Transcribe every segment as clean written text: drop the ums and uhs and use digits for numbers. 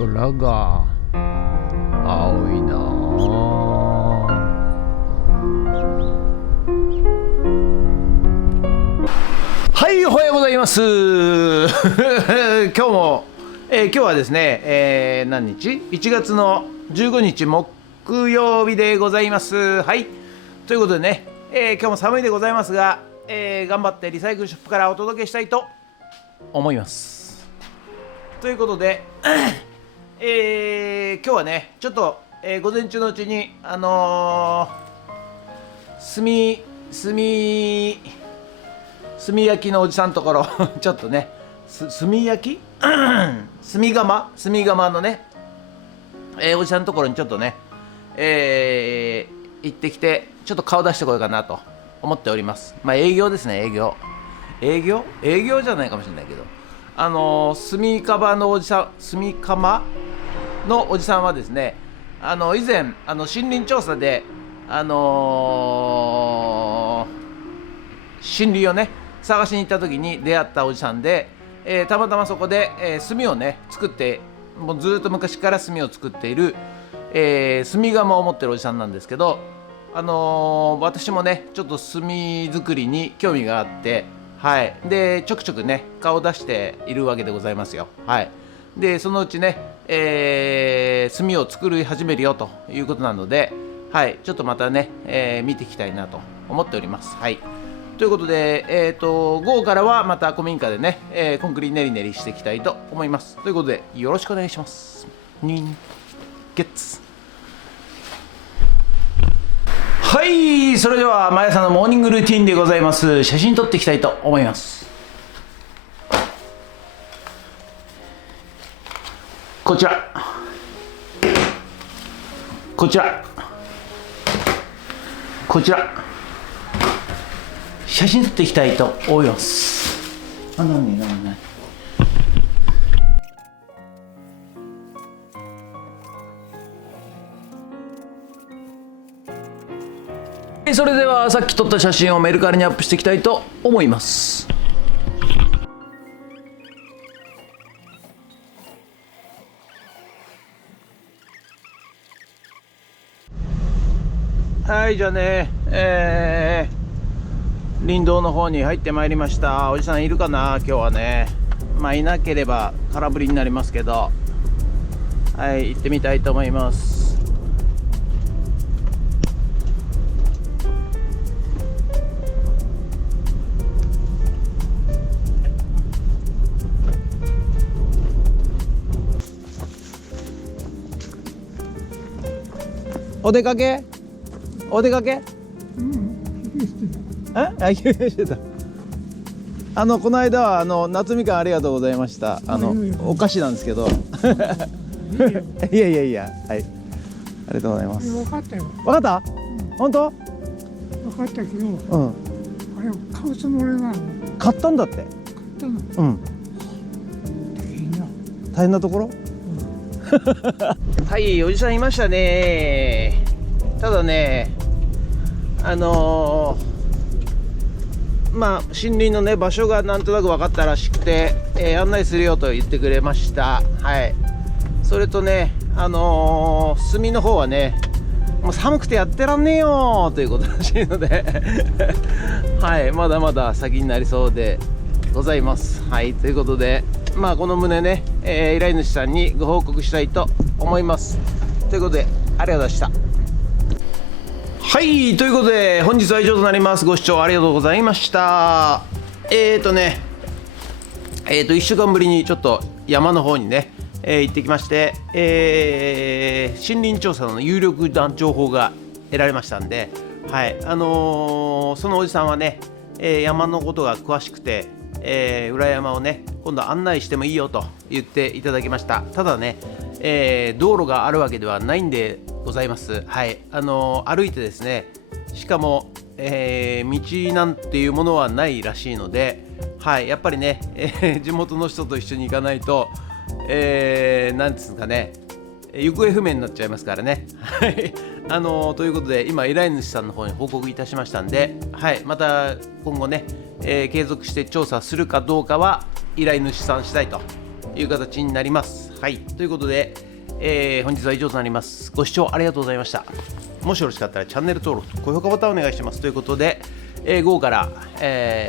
空が青いなあ。はい、おはようございます。今日も、今日はですね、何日 ?1 月の15日木曜日でございます。はい、ということでね、今日も寒いでございますが、頑張ってリサイクルショップからお届けしたいと思います。ということで、今日はねちょっと、午前中のうちに炭焼きのおじさんのところちょっとね炭焼き炭窯のね、おじさんのところにちょっとね、行ってきてちょっと顔出してこようかなと思っております。まあ営業ですね。営業じゃないかもしれないけど、炭窯のおじさんはですね、以前森林調査で森林をね探しに行った時に出会ったおじさんで、たまたまそこで、炭をね作って、もうずっと昔から炭を作っている、炭窯を持ってるおじさんなんですけど、私もねちょっと炭作りに興味があって、はい、でちょくちょくね顔を出しているわけでございますよ。はい、でそのうちね、炭を作り始めるよということなので、はい、ちょっとまたね、見ていきたいなと思っております。はい、ということで、午後からはまた古民家でね、コンクリ練りしていきたいと思います。ということでよろしくお願いします。ゲッツ。はい、それでは毎朝のモーニングルーティンでございます。写真撮っていきたいと思います。こちら写真撮っていきたいと思います。何それではさっき撮った写真をメルカリにアップしていきたいと思います。はい、じゃあね、林道の方に入ってまいりました。おじさんいるかな今日はね。まあいなければ空振りになりますけど、はい、行ってみたいと思います。お出かけこの間は夏みかんありがとうございました。お菓子なんですけどいや、はい、ありがとうございます。分かったよ。分かった、本当分かったけど、あれ買うつもりなの。買ったんだって。買ったの。大変なところ、はい、おじさんいましたね。ただね、まあ森林のね場所がなんとなく分かったらしくて、案内するよと言ってくれました。はい、それとね炭の方はねもう寒くてやってらんねえよということらしいのではい、まだまだ先になりそうでございます。はい、ということでまあこの旨ね、依頼主さんにご報告したいと思います。ということでありがとうございました。はい、ということで本日は以上となります。ご視聴ありがとうございました。1週間ぶりにちょっと山の方にね、行ってきまして、森林調査の有力な情報が得られましたんで、はい、そのおじさんはね、山のことが詳しくて、裏山をね今度案内してもいいよと言っていただきました。ただね、道路があるわけではないんでございます。はい、歩いてですね、しかも、道なんていうものはないらしいので、はい、やっぱりね、地元の人と一緒に行かないと、なんですかね、行方不明になっちゃいますからね。はい、ということで今依頼主さんの方に報告いたしましたんで、はい、また今後ね、継続して調査するかどうかは依頼主さん次第という形になります。はい、ということで、本日は以上となります。ご視聴ありがとうございました。もしよろしかったらチャンネル登録と高評価ボタンをお願いします。ということで、午後から、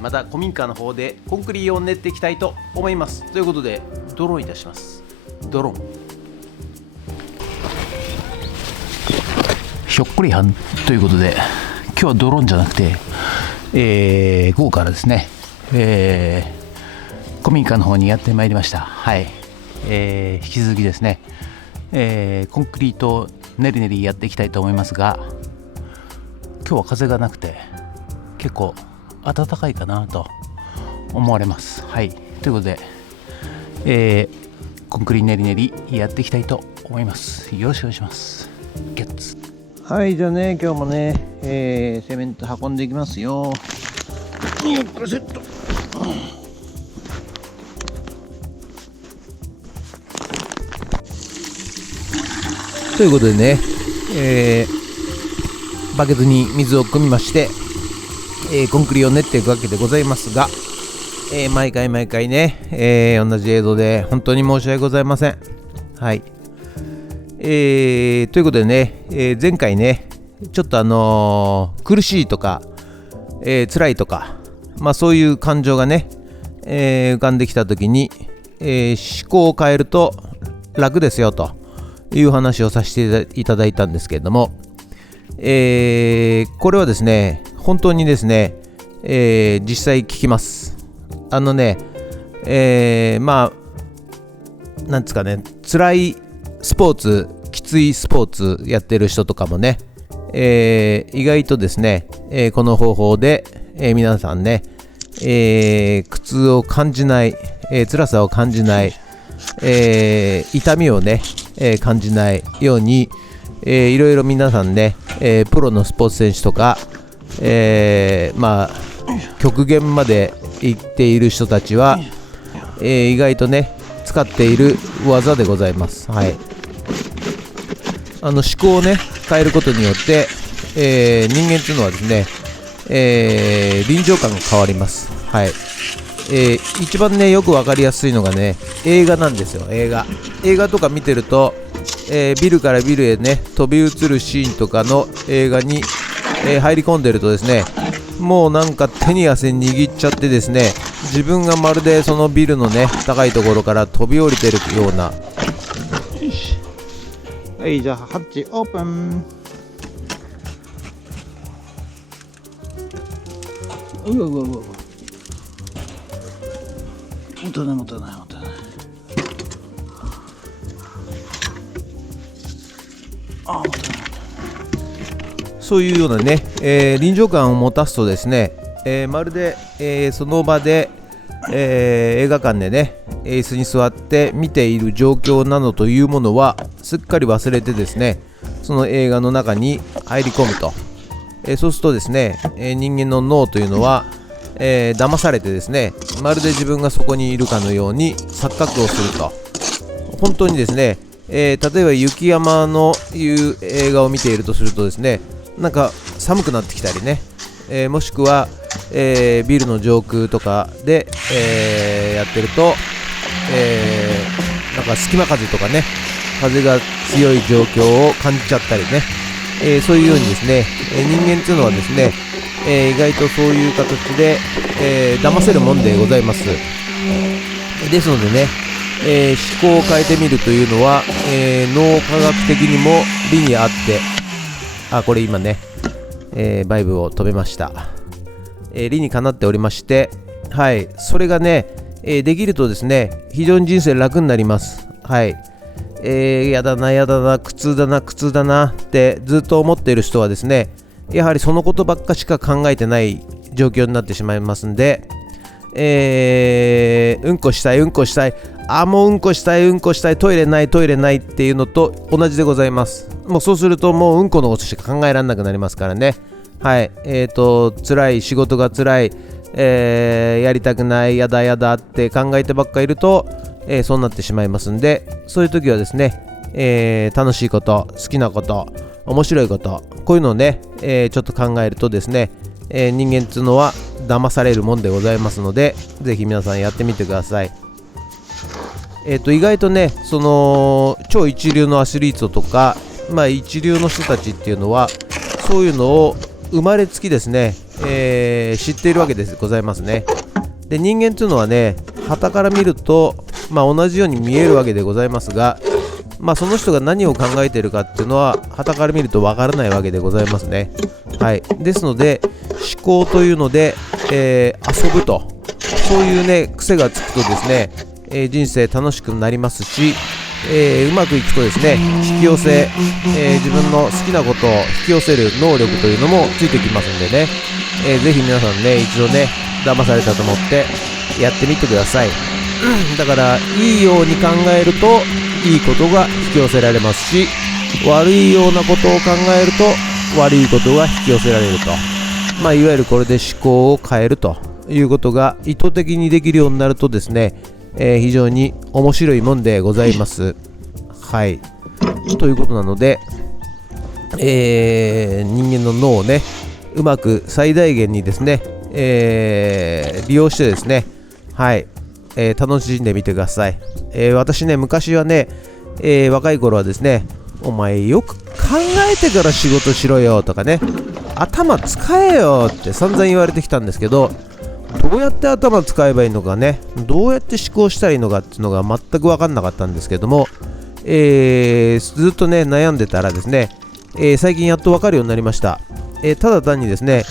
また古民家の方でコンクリを練っていきたいと思います。ということで、ドローンいたします。ドローン。ひょっこりはんということで、今日はドローンじゃなくて、午後からですね、古民家の方にやってまいりました。はい。引き続きですね、コンクリートを練り練りやっていきたいと思いますが、今日は風がなくて結構暖かいかなと思われます。はい、ということで、コンクリ練り練りやっていきたいと思います。よろしくお願いします。ゲッツ。はい、じゃあね、今日もね、セメント運んでいきますよ。これセット。ということでね、バケツに水を汲みまして、コンクリを練っていくわけでございますが、毎回ね、同じ映像で本当に申し訳ございません。はい。ということでね、前回ね、ちょっと苦しいとか、辛いとか、まあそういう感情がね、浮かんできたときに、思考を変えると楽ですよという話をさせていただいたんですけれども、これはですね、本当にですね、実際聞きます。まあ、なんですかね、辛いスポーツ、きついスポーツやってる人とかもね、意外とですね、この方法で、皆さんね、苦痛を感じない、辛さを感じない、痛みをね、感じないように、いろいろ皆さんね、プロのスポーツ選手とか、まあ極限まで行っている人たちは、意外とね使っている技でございます。はい。思考をね変えることによって、人間というのはですね、臨場感が変わります。はい。一番ねよく分かりやすいのがね映画なんですよ。映画とか見てると、ビルからビルへね飛び移るシーンとかの映画に、入り込んでるとですね、もうなんか手に汗握っちゃってですね、自分がまるでそのビルのね高いところから飛び降りてるような。はい、じゃあハッチオープン。うわ持たないそういうようなね、臨場感を持たすとですね、まるで、その場で、映画館でね椅子に座って見ている状況などというものはすっかり忘れてですね、その映画の中に入り込むと、そうするとですね、人間の脳というのは、騙されてですね、まるで自分がそこにいるかのように錯覚をすると。本当にですね、例えば雪山のいう映画を見ているとするとですね、なんか寒くなってきたりね、もしくは、ビルの上空とかで、やってると、なんか隙間風とかね、風が強い状況を感じちゃったりね、そういうようにですね、人間っていうのはですね、意外とそういう形で、騙せるもんでございます。ですのでね、思考を変えてみるというのは、脳科学的にも理にあって、これ今ね、バイブを止めました。理にかなっておりまして、はい、それがね、できるとですね、非常に人生楽になります。はい。やだな、苦痛だなってずっと思っている人はですね、やはりそのことばっかしか考えてない状況になってしまいますんで、うんこしたい、もううんこしたい、トイレないっていうのと同じでございます。もうそうするともううんこのことしか考えられなくなりますからね。はい。辛い、仕事が辛い、やりたくない、やだって考えてばっかいると、そうなってしまいますんで、そういう時はですね、楽しいこと、好きなこと、面白いこと、こういうのをね、ちょっと考えるとですね、人間っていうのは騙されるもんでございますので、ぜひ皆さんやってみてください。意外とねその超一流のアスリートとか、一流の人たちっていうのはそういうのを生まれつきですね、知っているわけでございますね。で、人間というのはね傍から見ると、同じように見えるわけでございますが、その人が何を考えているかっていうのは傍から見るとわからないわけでございますね。はい、ですので思考というので、遊ぶと、そういうね癖がつくとですね、人生楽しくなりますし、うまくいくとですね引き寄せ、自分の好きなことを引き寄せる能力というのもついてきますんでね、ぜひ皆さんね一度ね騙されたと思ってやってみてください。だからいいように考えるといいことが引き寄せられますし、悪いようなことを考えると悪いことが引き寄せられると、いわゆるこれで思考を変えるということが意図的にできるようになるとですね、非常に面白いもんでございます。はい、ということなので、人間の脳をねうまく最大限にですね、利用してですね、はい、楽しんでみてください。私ね昔はね、若い頃はですね、お前よく考えてから仕事しろよとかね、頭使えよって散々言われてきたんですけど、どうやって頭使えばいいのかね、どうやって思考したらいいのかっていうのが全く分かんなかったんですけども、ずっとね悩んでたらですね、最近やっと分かるようになりました。ただ単にですね、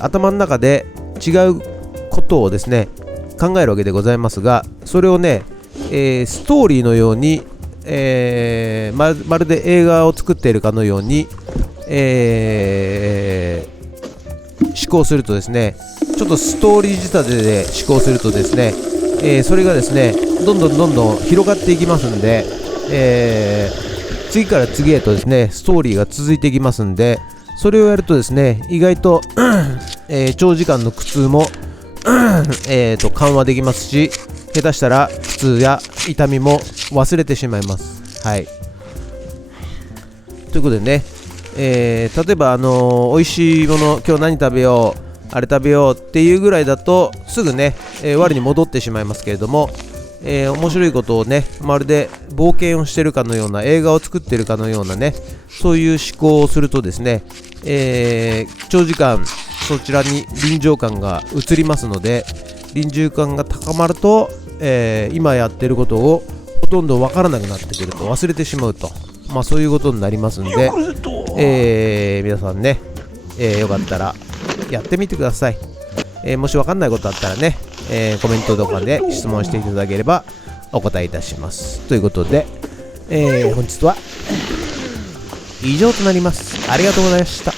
頭の中で違うことをですね考えるわけでございますが、それをね、ストーリーのように、まるで映画を作っているかのように、思考するとですね、ちょっとストーリー仕立てで思考するとですね、それがですねどんどん広がっていきますんで、次から次へとですねストーリーが続いていきますんで、それをやるとですね意外と、長時間の苦痛も緩和できますし、下手したら苦痛や痛みも忘れてしまいます。はい、ということでね、例えば美味しいもの今日何食べようあれ食べようっていうぐらいだとすぐね、我に戻ってしまいますけれども、面白いことをねまるで冒険をしてるかのような、映画を作ってるかのようなね、そういう思考をするとですね、長時間そちらに臨場感が移りますので、臨場感が高まると、今やってることをほとんど分からなくなってくると、忘れてしまうと、そういうことになりますんで、皆さんね、よかったらやってみてください。もし分かんないことあったらね、コメントとかで質問していただければお答えいたします。ということで、本日は以上となります。ありがとうございました。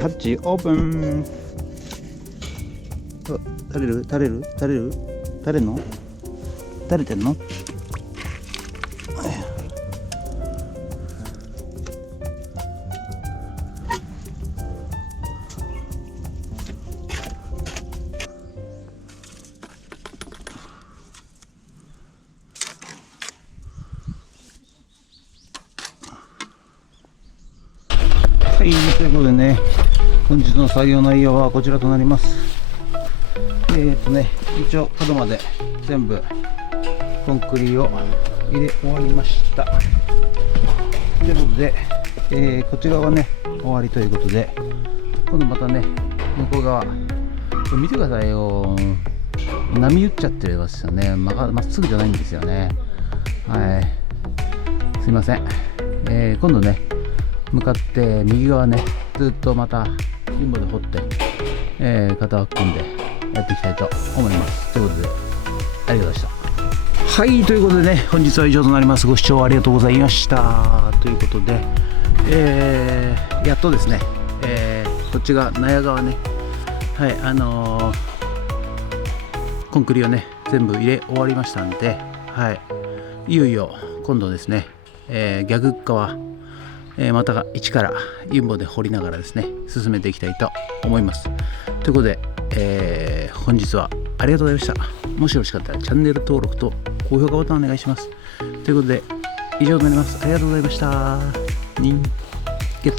ハッチオープン。垂れる垂れる垂れる垂れんの垂れてんの。はい、ということでね、本日の作業内容はこちらとなります。一応角まで全部コンクリを入れ終わりました。ということで、こっち側はね終わりということで、今度またね向こう側見てくださいよ。波打っちゃってますよね。まっすぐじゃないんですよね。はい、すいません。今度ね向かって右側ねずっとまたリンボで掘って、型を組んでやっていきたいと思います。ということでありがとうございました。はい、ということでね本日は以上となります。ご視聴ありがとうございました。ということで、やっとですね、こっちが納屋側ね、はい、コンクリをね全部入れ終わりましたんで、はい、いよいよ今度ですね、逆側、また一からユンボで掘りながらですね進めていきたいと思います。ということで、本日はありがとうございました。もしよろしかったらチャンネル登録と高評価ボタンお願いします。ということで以上になります。ありがとうございました。人血